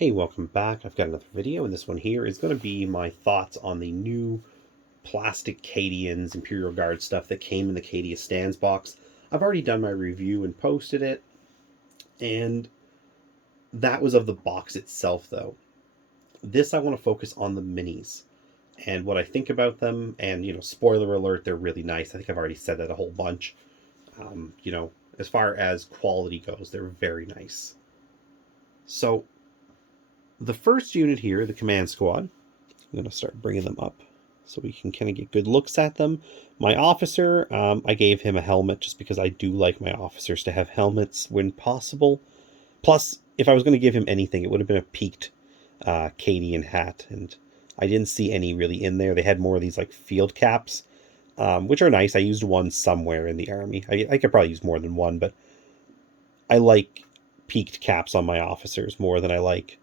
Hey, welcome back. I've got another video, and this one here is going to be my thoughts on the new plastic Cadians, Imperial Guard stuff that came in the Cadia Stands box. I've already done my review and posted it, and that was of the box itself, though. This, I want to focus on the minis and what I think about them, and, spoiler alert, they're really nice. I think I've already said that a whole bunch. As far as quality goes, they're very nice. So, the first unit here, the command squad, I'm going to start bringing them up so we can kind of get good looks at them. My officer, I gave him a helmet just because I do like my officers to have helmets when possible. Plus, if I was going to give him anything, it would have been a peaked Cadian hat, and I didn't see any really in there. They had more of these like field caps, which are nice. I used one somewhere in the army. I could probably use more than one, but I like peaked caps on my officers more than I like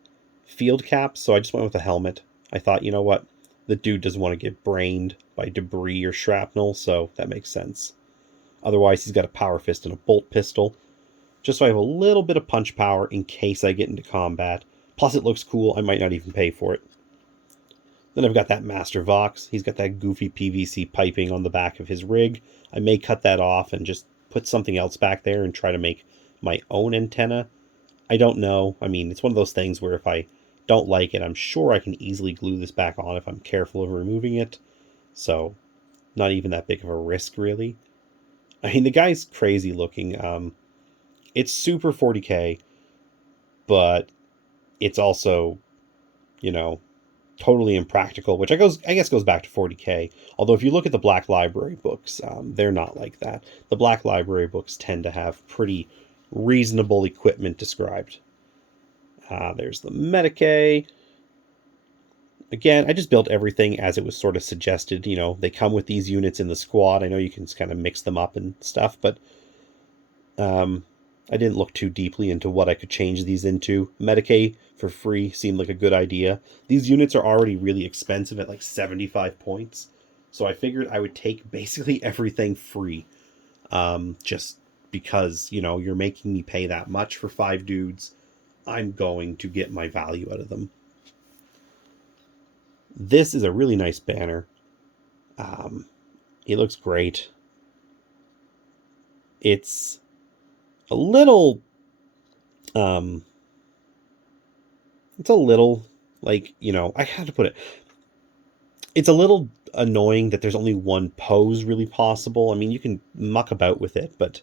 field caps, so I just went with a helmet. I thought, you know what? The dude doesn't want to get brained by debris or shrapnel, so that makes sense. Otherwise, he's got a power fist and a bolt pistol, just so I have a little bit of punch power in case I get into combat. Plus, it looks cool. I might not even pay for it. Then I've got that Master Vox. He's got that goofy PVC piping on the back of his rig. I may cut that off and just put something else back there and try to make my own antenna. I don't know. I mean, it's one of those things where if I don't like it, I'm sure I can easily glue this back on if I'm careful of removing it. So, not even that big of a risk, really. I mean, the guy's crazy looking. It's super 40k, but it's also, totally impractical, which I guess goes back to 40k. Although if you look at the Black Library books, they're not like that. The Black Library books tend to have pretty reasonable equipment described. There's the Medicae. Again, I just built everything as it was sort of suggested. They come with these units in the squad. I know you can kind of mix them up and stuff, but I didn't look too deeply into what I could change these into. Medicae for free seemed like a good idea. These units are already really expensive at like 75 points, so I figured I would take basically everything free. Just because, you're making me pay that much for 5 dudes. I'm going to get my value out of them. This is a really nice banner. It looks great. It's a little, like, I had to put it. It's a little annoying that there's only one pose really possible. I mean, you can muck about with it, but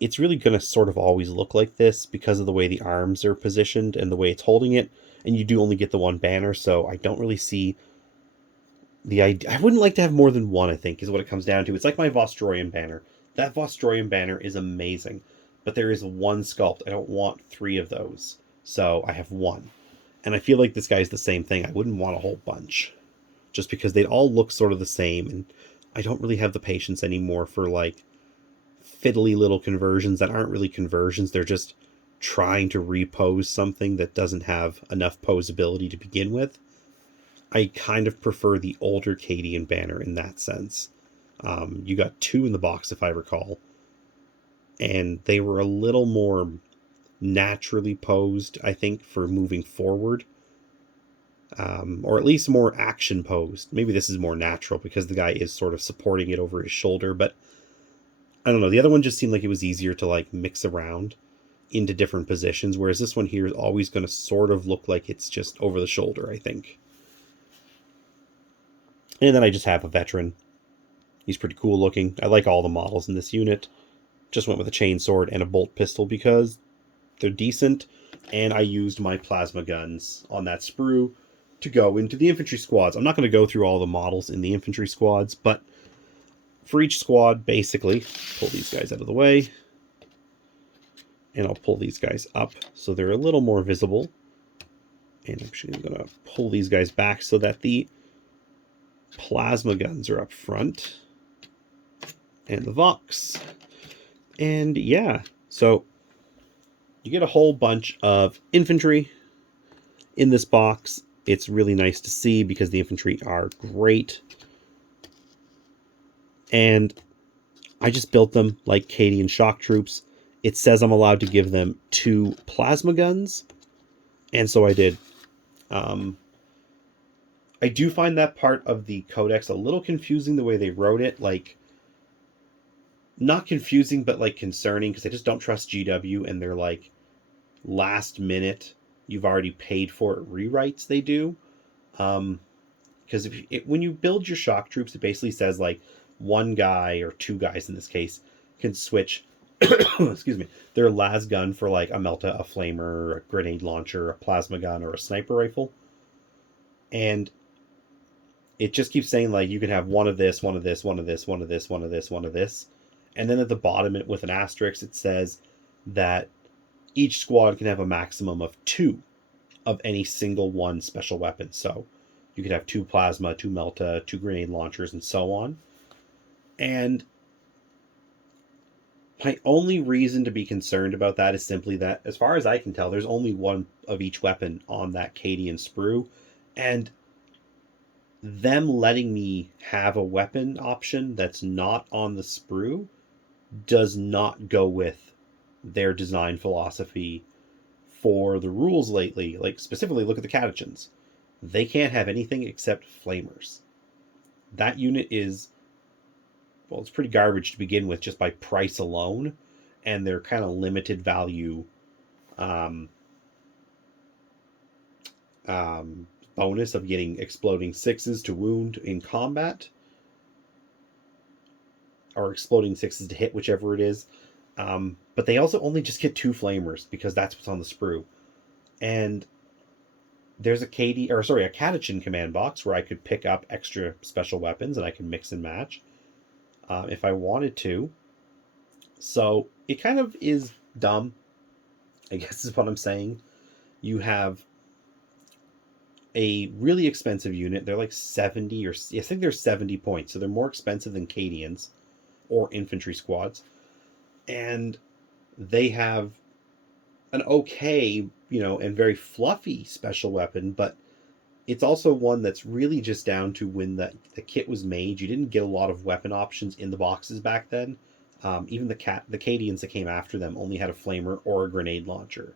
it's really going to sort of always look like this because of the way the arms are positioned and the way it's holding it, and you do only get the one banner, so I don't really see the idea. I wouldn't like to have more than one, I think, is what it comes down to. It's like my Vostroyan banner. That Vostroyan banner is amazing, but there is one sculpt. I don't want 3 of those, so I have one. And I feel like this guy's the same thing. I wouldn't want a whole bunch, just because they'd all look sort of the same, and I don't really have the patience anymore for, like, fiddly little conversions that aren't really conversions. They're just trying to repose something that doesn't have enough posability to begin with. I kind of prefer the older Cadian banner in that sense. You got 2 in the box, if I recall, and they were a little more naturally posed, I think, for moving forward, or at least more action posed. Maybe this is more natural because the guy is sort of supporting it over his shoulder, but I don't know. The other one just seemed like it was easier to like mix around into different positions, whereas this one here is always going to sort of look like it's just over the shoulder, I think. And then I just have a veteran. He's pretty cool looking. I like all the models in this unit. Just went with a chainsword and a bolt pistol because they're decent, and I used my plasma guns on that sprue to go into the infantry squads. I'm not going to go through all the models in the infantry squads, but for each squad, basically, pull these guys out of the way, and I'll pull these guys up so they're a little more visible. And actually, I'm going to pull these guys back so that the plasma guns are up front, and the Vox. And yeah, so you get a whole bunch of infantry in this box. It's really nice to see because the infantry are great. And I just built them like Cadian shock troops. It says I'm allowed to give them 2 plasma guns. And so I did. I do find that part of the codex a little confusing, the way they wrote it. Like, not confusing, but like concerning, because I just don't trust GW and they're like last minute, you've already paid for it rewrites they do. Because when you build your shock troops, it basically says like one guy or two guys in this case can switch excuse me, their las gun for like a melta, a flamer, a grenade launcher, a plasma gun, or a sniper rifle. And it just keeps saying like you can have one of this, one of this, one of this, one of this, one of this, one of this. And then at the bottom with an asterisk it says that each squad can have a maximum of 2 of any single one special weapon. So you could have 2 plasma, 2 melta, 2 grenade launchers, and so on. And my only reason to be concerned about that is simply that, as far as I can tell, there's only one of each weapon on that Cadian sprue. And them letting me have a weapon option that's not on the sprue does not go with their design philosophy for the rules lately. Like, specifically, look at the catechins. They can't have anything except flamers. That unit is, well, it's pretty garbage to begin with just by price alone, and their kind of limited value um, bonus of getting exploding 6s to wound in combat, or exploding 6s to hit, whichever it is. But they also only just get 2 flamers because that's what's on the sprue. And there's a catechin command box where I could pick up extra special weapons and I can mix and match if I wanted to. So it kind of is dumb, I guess is what I'm saying. You have a really expensive unit. They're like 70 or I think they're 70 points. So they're more expensive than Cadians or infantry squads. And they have an okay, and very fluffy special weapon, but it's also one that's really just down to when the kit was made. You didn't get a lot of weapon options in the boxes back then. Even the Cadians that came after them only had a flamer or a grenade launcher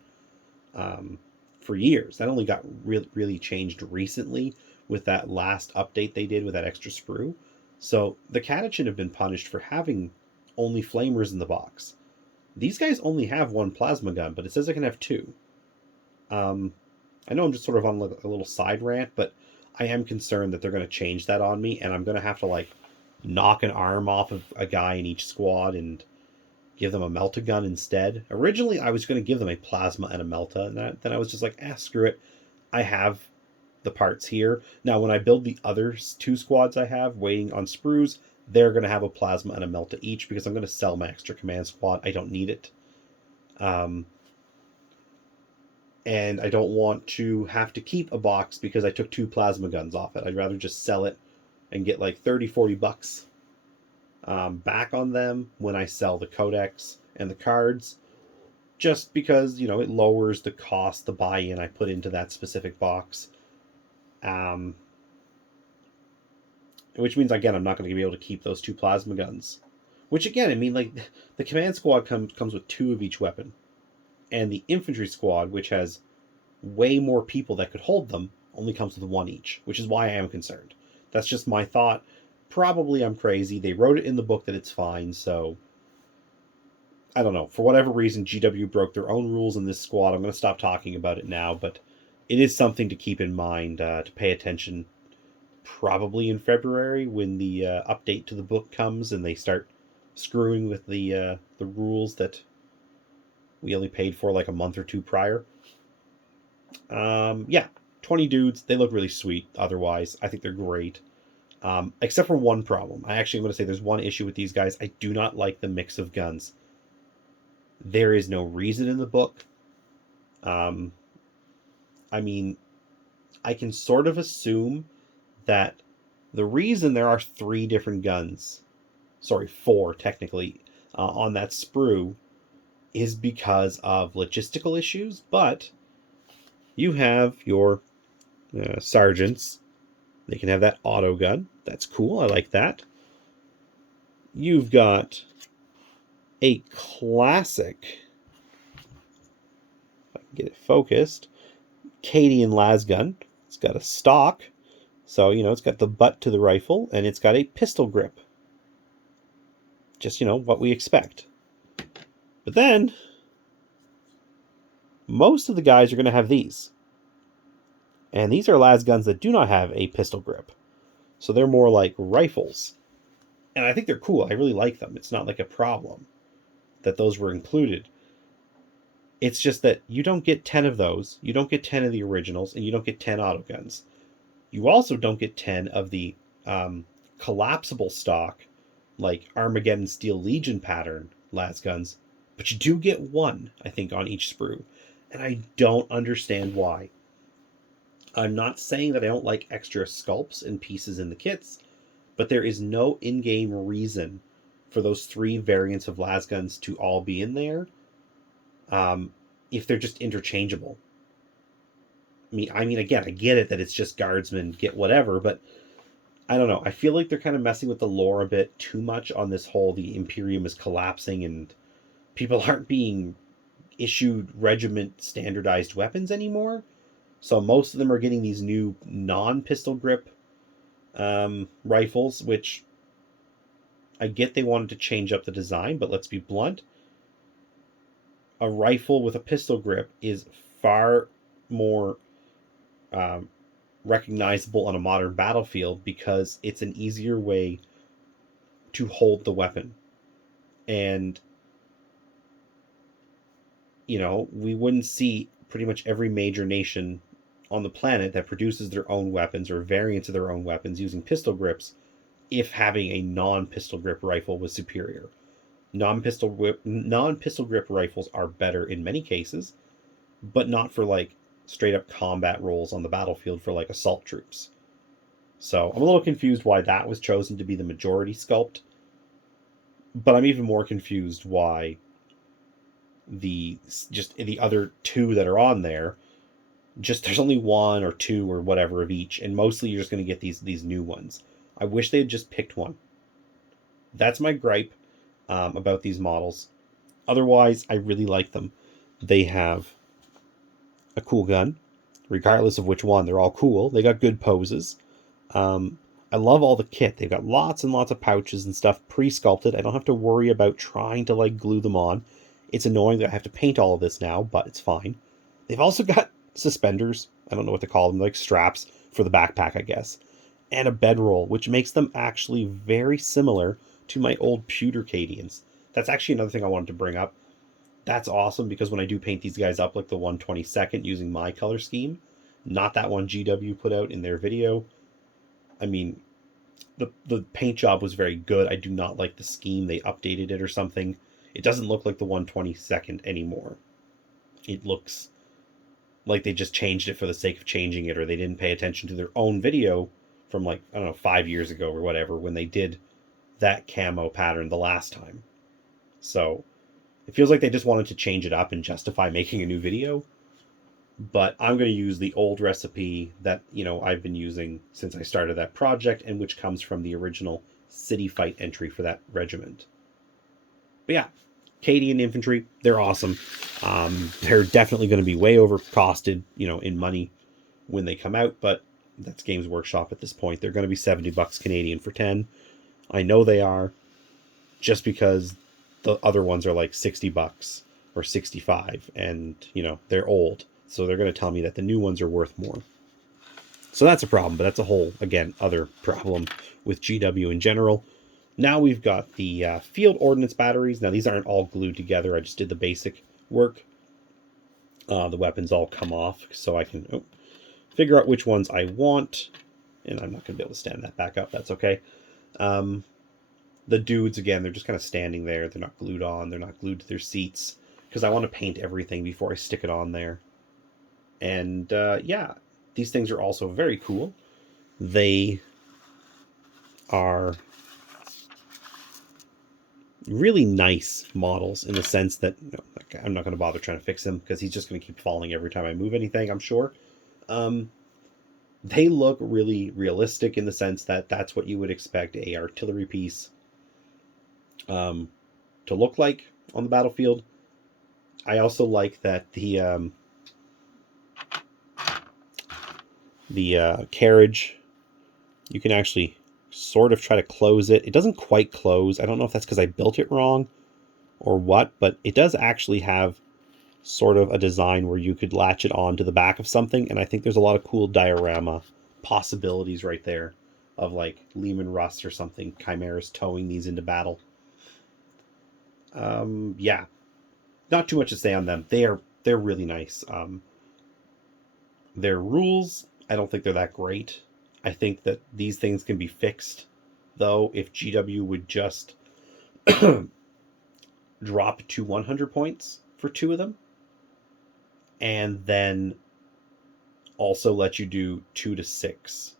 for years. That only got really changed recently with that last update they did with that extra sprue. So the Catechin have been punished for having only flamers in the box. These guys only have 1 plasma gun, but it says I can have 2. I know I'm just sort of on a little side rant, but I am concerned that they're going to change that on me, and I'm going to have to like knock an arm off of a guy in each squad and give them a melta gun instead. Originally, I was going to give them a plasma and a melta, and then I was just like, screw it. I have the parts here. Now, when I build the other 2 squads I have waiting on sprues, they're going to have a plasma and a melta each because I'm going to sell my extra command squad. I don't need it. And I don't want to have to keep a box because I took 2 plasma guns off it. I'd rather just sell it and get like 30-40 bucks back on them when I sell the codex and the cards, just because it lowers the cost, the buy-in I put into that specific box, which means again I'm not going to be able to keep those 2 plasma guns, which again, I mean, like, the command squad comes with 2 of each weapon, and the infantry squad, which has way more people that could hold them, only comes with 1 each, which is why I am concerned. That's just my thought. Probably I'm crazy. They wrote it in the book that it's fine, so I don't know. For whatever reason, GW broke their own rules in this squad. I'm going to stop talking about it now, but it is something to keep in mind, to pay attention probably in February when the update to the book comes and they start screwing with the rules that we only paid for like a month or 2 prior. Yeah, 20 dudes. They look really sweet otherwise. I think they're great. Except for one problem. I actually am going to say there's one issue with these guys. I do not like the mix of guns. There is no reason in the book. I mean, I can sort of assume that the reason there are 3 different guns, 4 technically, on that sprue is because of logistical issues, but you have your sergeants. They can have that auto gun. That's cool. I like that. You've got a classic, if I can get it focused, Cadian lasgun. It's got a stock, so, you know, it's got the butt to the rifle, and it's got a pistol grip. Just, you know, what we expect. But then, most of the guys are going to have these. And these are lasguns that do not have a pistol grip. So they're more like rifles. And I think they're cool. I really like them. It's not like a problem that those were included. It's just that you don't get 10 of those. You don't get 10 of the originals, and you don't get 10 autoguns. You also don't get 10 of the collapsible stock, like Armageddon Steel Legion pattern lasguns, but you do get one, I think, on each sprue. And I don't understand why. I'm not saying that I don't like extra sculpts and pieces in the kits, but there is no in-game reason for those 3 variants of lasguns to all be in there if they're just interchangeable. I mean, again, I get it that it's just guardsmen get whatever, but I don't know. I feel like they're kind of messing with the lore a bit too much on this whole the Imperium is collapsing and people aren't being issued regiment standardized weapons anymore. So most of them are getting these new non-pistol grip rifles, which I get they wanted to change up the design, but let's be blunt. A rifle with a pistol grip is far more recognizable on a modern battlefield because it's an easier way to hold the weapon. And, you know, we wouldn't see pretty much every major nation on the planet that produces their own weapons or variants of their own weapons using pistol grips if having a non-pistol grip rifle was superior. Non-pistol grip rifles are better in many cases, but not for like straight up combat roles on the battlefield for like assault troops. So I'm a little confused why that was chosen to be the majority sculpt, but I'm even more confused why the other 2 that are on there, just there's only 1 or 2 or whatever of each, and mostly you're just going to get these new ones. I wish they had just picked one. That's my gripe about these models. Otherwise, I really like them. They have a cool gun, regardless of which one. They're all cool. They got good poses. I love all the kit. They've got lots and lots of pouches and stuff pre-sculpted. I don't have to worry about trying to like glue them on. It's annoying that I have to paint all of this now, but it's fine. They've also got suspenders. I don't know what to call them, like straps for the backpack, I guess. And a bedroll, which makes them actually very similar to my old pewter Cadians. That's actually another thing I wanted to bring up. That's awesome because when I do paint these guys up like the 122nd using my color scheme, not that one GW put out in their video, I mean, the paint job was very good. I do not like the scheme. They updated it or something. It doesn't look like the 122nd anymore. It looks like they just changed it for the sake of changing it, or they didn't pay attention to their own video from like, I don't know, 5 years ago or whatever, when they did that camo pattern the last time. So it feels like they just wanted to change it up and justify making a new video. But I'm going to use the old recipe that, you know, I've been using since I started that project, and which comes from the original City Fight entry for that regiment. But yeah, Cadian infantry, they're awesome. They're definitely going to be way over costed, you know, in money when they come out, but that's Games Workshop at this point. They're going to be $70 Canadian for 10. I know they are, just because the other ones are like $60 or 65, and, you know, they're old. So they're going to tell me that the new ones are worth more. So that's a problem, but that's a whole, again, other problem with GW in general. Now we've got the field ordnance batteries. Now these aren't all glued together. I just did the basic work. The weapons all come off, so I can figure out which ones I want. And I'm not going to be able to stand that back up. That's okay. The dudes, again, they're just kind of standing there. They're not glued on. They're not glued to their seats, because I want to paint everything before I stick it on there. And yeah, these things are also very cool. They are really nice models in the sense that, you know, like, I'm not going to bother trying to fix him because he's just going to keep falling every time I move anything, I'm sure. They look really realistic in the sense that that's what you would expect a artillery piece to look like on the battlefield. I also like that the The carriage, you can actually sort of try to close it. It doesn't quite close. I don't know if that's because I built it wrong or what, but it does actually have sort of a design where you could latch it on to the back of something, and I think there's a lot of cool diorama possibilities right there of like Lehman Russ or something, Chimeras towing these into battle. Yeah, not too much to say on them. They're really nice. Their rules, I don't think they're that great. I think that these things can be fixed, though, if GW would just drop to 100 points for 2 of them, and then also let you do 2 to 6.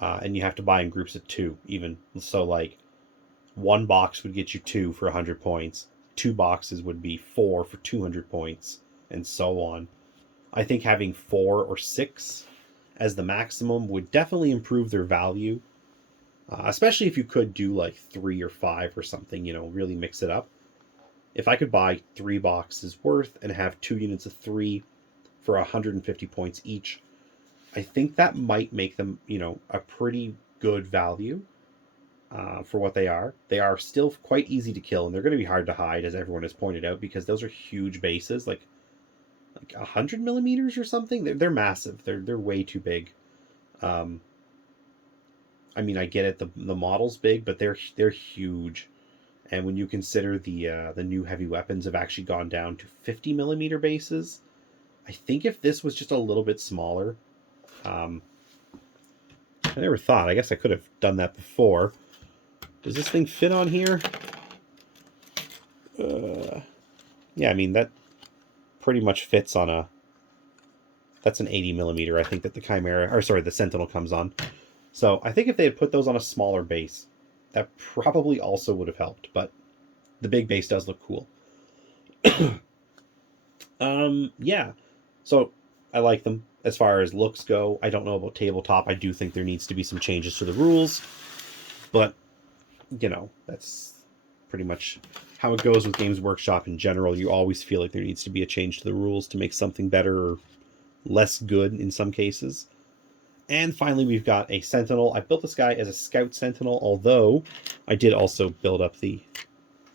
And you have to buy in groups of 2, even. So, like, 1 box would get you 2 for 100 points. 2 boxes would be 4 for 200 points, and so on. I think having 4 or 6 as the maximum would definitely improve their value. Especially if you could do like 3 or 5 or something, really mix it up. If I could buy 3 boxes worth and have 2 units of 3 for 150 points each, I think that might make them, a pretty good value for what they are. They are still quite easy to kill, and they're going to be hard to hide, as everyone has pointed out, because those are huge bases, like 100 millimeters or something. They're massive. They're way too big. I mean, I get it. The model's big, but they're huge. And when you consider the new heavy weapons have actually gone down to 50 millimeter bases, I think if this was just a little bit smaller, I never thought. I guess I could have done that before. Does this thing fit on here? Yeah, I mean, that pretty much fits on a... That's an 80 millimeter, I think, that the Chimera... Or, sorry, the Sentinel comes on. So, I think if they had put those on a smaller base, that probably also would have helped. But the big base does look cool. Yeah. So, I like them. As far as looks go, I don't know about tabletop. I do think there needs to be some changes to the rules. But, that's pretty much how it goes with Games Workshop in general. You always feel like there needs to be a change to the rules to make something better or less good in some cases. And finally, we've got a Sentinel. I built this guy as a Scout Sentinel, although I did also build up the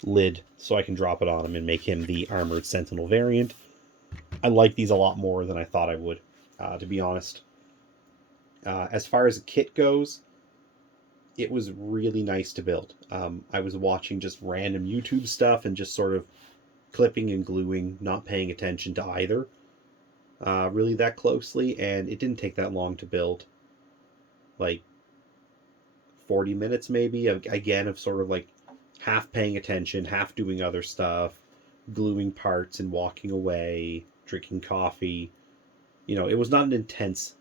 lid so I can drop it on him and make him the Armored Sentinel variant. I like these a lot more than I thought I would, to be honest. As far as a kit goes, it was really nice to build. I was watching just random YouTube stuff and just sort of clipping and gluing, not paying attention to either really that closely, and it didn't take that long to build. Like 40 minutes maybe, again, of sort of like half paying attention, half doing other stuff, gluing parts and walking away, drinking coffee. It was not an intense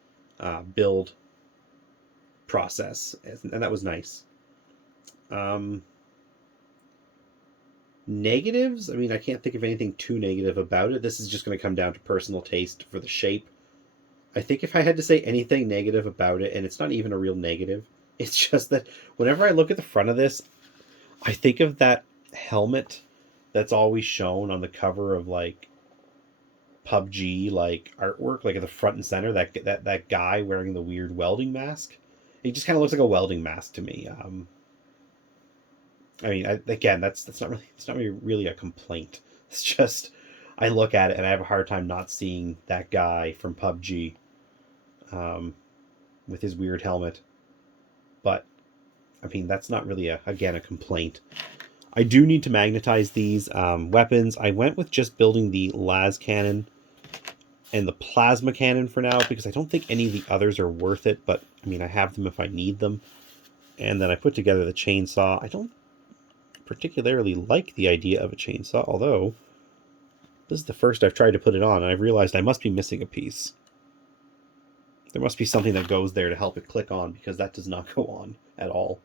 build process, and that was nice. Negatives, I mean, I can't think of anything too negative about it. This is just going to come down to personal taste for the shape. I think if I had to say anything negative about it, and it's not even a real negative, it's just that whenever I look at the front of this, I think of that helmet that's always shown on the cover of like PUBG like artwork, like at the front and center, that guy wearing the weird welding mask. It just kind of looks like a welding mask to me. I mean, again, that's not really a complaint. It's just I look at it and I have a hard time not seeing that guy from PUBG with his weird helmet. But I mean, that's not really a complaint. I do need to magnetize these weapons. I went with just building the las cannon and the plasma cannon for now because I don't think any of the others are worth it. But I mean, I have them if I need them. And then I put together the chainsaw. I don't particularly like the idea of a chainsaw, although this is the first I've tried to put it on, and I've realized I must be missing a piece. There must be something that goes there to help it click on, because that does not go on at all.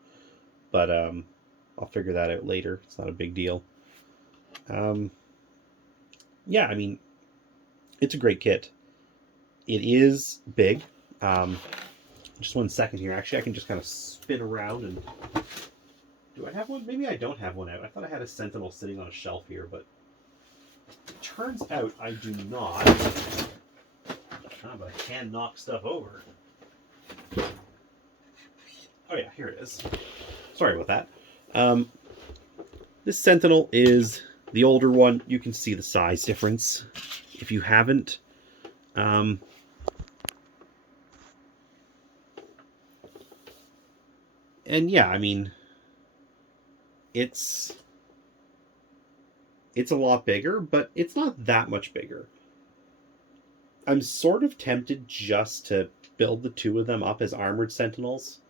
But I'll figure that out later. It's not a big deal. Yeah, I mean, it's a great kit. It is big. Just 1 second here. Actually, I can just kind of spin around and... Do I have one? Maybe I don't have one out. I thought I had a Sentinel sitting on a shelf here, but it turns out I do not. But I can knock stuff over. Oh yeah, here it is. Sorry about that. This Sentinel is the older one. You can see the size difference if you haven't. And yeah, I mean, it's a lot bigger, but it's not that much bigger. I'm sort of tempted just to build the two of them up as armored Sentinels,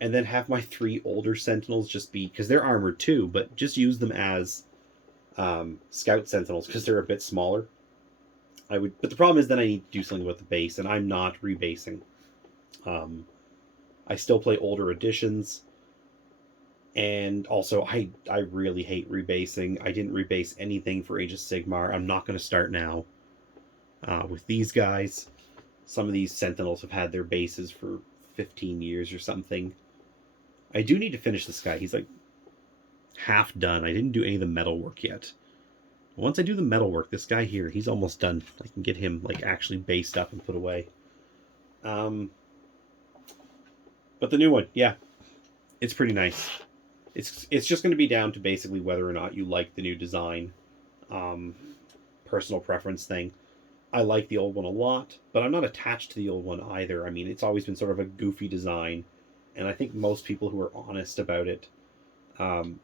and then have my 3 older Sentinels just be, because they're armored too, but just use them as Scout Sentinels because they're a bit smaller. But the problem is then I need to do something about the base, and I'm not rebasing. I still play older editions, and also I really hate rebasing. I didn't rebase anything for Age of Sigmar. I'm not going to start now. With these guys, some of these Sentinels have had their bases for 15 years or something. I do need to finish this guy. He's like half done. I didn't do any of the metal work yet. Once I do the metal work, this guy here, he's almost done. I can get him like actually based up and put away. But the new one, yeah, it's pretty nice. It's just going to be down to basically whether or not you like the new design. Personal preference thing. I like the old one a lot, but I'm not attached to the old one either. I mean, it's always been sort of a goofy design, and I think most people who are honest about it can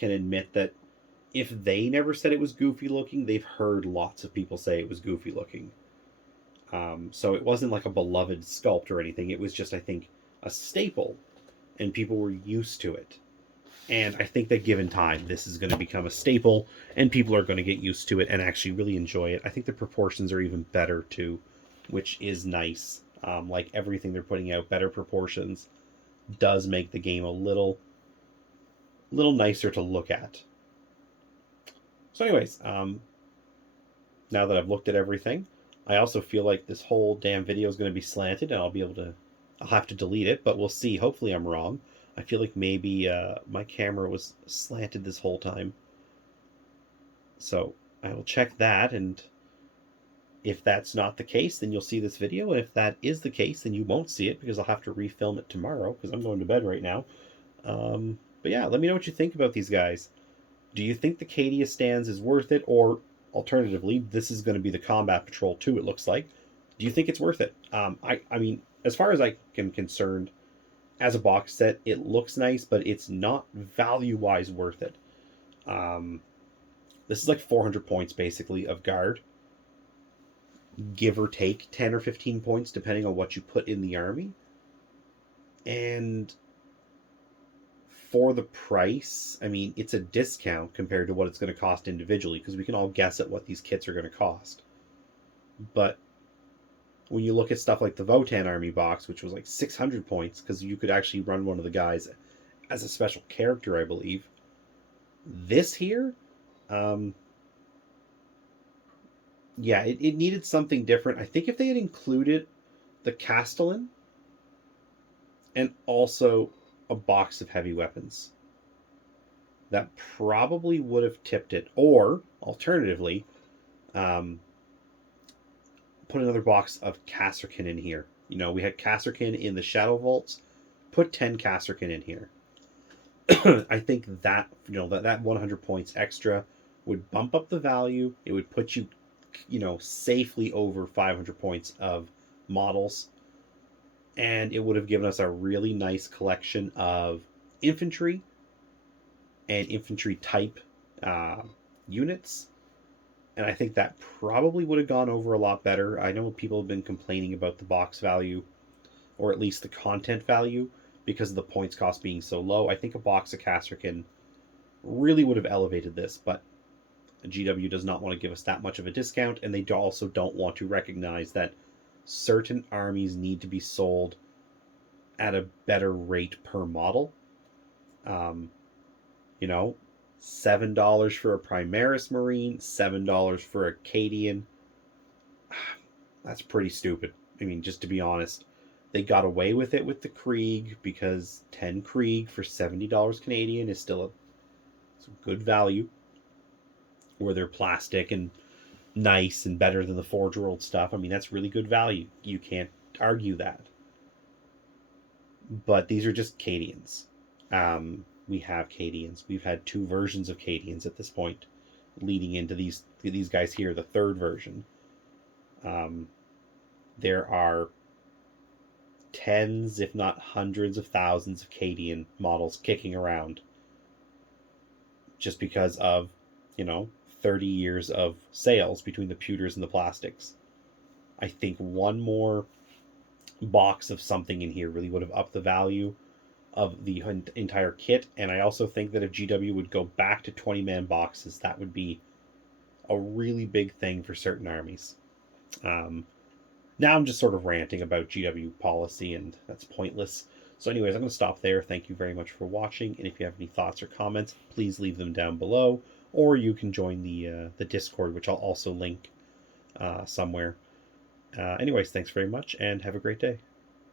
admit that if they never said it was goofy looking, they've heard lots of people say it was goofy looking. So it wasn't like a beloved sculpt or anything. It was just, I think, a staple, and people were used to it. And I think that given time, this is going to become a staple, and people are going to get used to it and actually really enjoy it. I think the proportions are even better, too, which is nice. Like everything they're putting out, better proportions does make the game a little nicer to look at. So anyways, now that I've looked at everything, I also feel like this whole damn video is going to be slanted, and I'll have to delete it, but we'll see. Hopefully I'm wrong. I feel like maybe my camera was slanted this whole time. So I will check that, and if that's not the case, then you'll see this video, and if that is the case, then you won't see it because I'll have to refilm it tomorrow because I'm going to bed right now. But yeah, let me know what you think about these guys. Do you think the Cadia Stands is worth it, or alternatively, this is going to be the Combat Patrol 2, it looks like. Do you think it's worth it? I mean, as far as I am concerned, as a box set, it looks nice, but it's not value-wise worth it. This is like 400 points, basically, of guard. Give or take 10 or 15 points, depending on what you put in the army. And for the price, I mean, it's a discount compared to what it's going to cost individually, because we can all guess at what these kits are going to cost. But when you look at stuff like the Votan Army box, which was like 600 points, because you could actually run one of the guys as a special character, I believe. This here, yeah, it needed something different. I think if they had included the Castellan and also a box of heavy weapons, that probably would have tipped it. Or, alternatively, put another box of Kasrkin in here. You know, we had Kasrkin in the Shadow Vaults. Put 10 Kasrkin in here. I think that, that 100 points extra would bump up the value. It would put you, safely over 500 points of models. And it would have given us a really nice collection of infantry and infantry type units. And I think that probably would have gone over a lot better. I know people have been complaining about the box value, or at least the content value, because of the points cost being so low. I think a box of Kasrkin really would have elevated this, but GW does not want to give us that much of a discount, and they also don't want to recognize that certain armies need to be sold at a better rate per model. $7 for a Primaris Marine, $7 for a Cadian. That's pretty stupid. I mean, just to be honest, they got away with it with the Krieg because 10 Krieg for $70 Canadian is still a good value. Where they're plastic and nice and better than the Forge World stuff. I mean, that's really good value. You can't argue that. but these are just Cadians. We have Cadians. We've had two versions of Cadians at this point, leading into these guys here, the third version. There are tens, if not hundreds of thousands of Cadian models kicking around just because of, 30 years of sales between the pewters and the plastics. I think one more box of something in here really would have upped the value of the entire kit, and I also think that if GW would go back to 20-man boxes, that would be a really big thing for certain armies. Now I'm just sort of ranting about GW policy, and that's pointless. So anyways, I'm going to stop there. Thank you very much for watching, and if you have any thoughts or comments, please leave them down below, or you can join the Discord, which I'll also link somewhere. Anyways, thanks very much, and have a great day.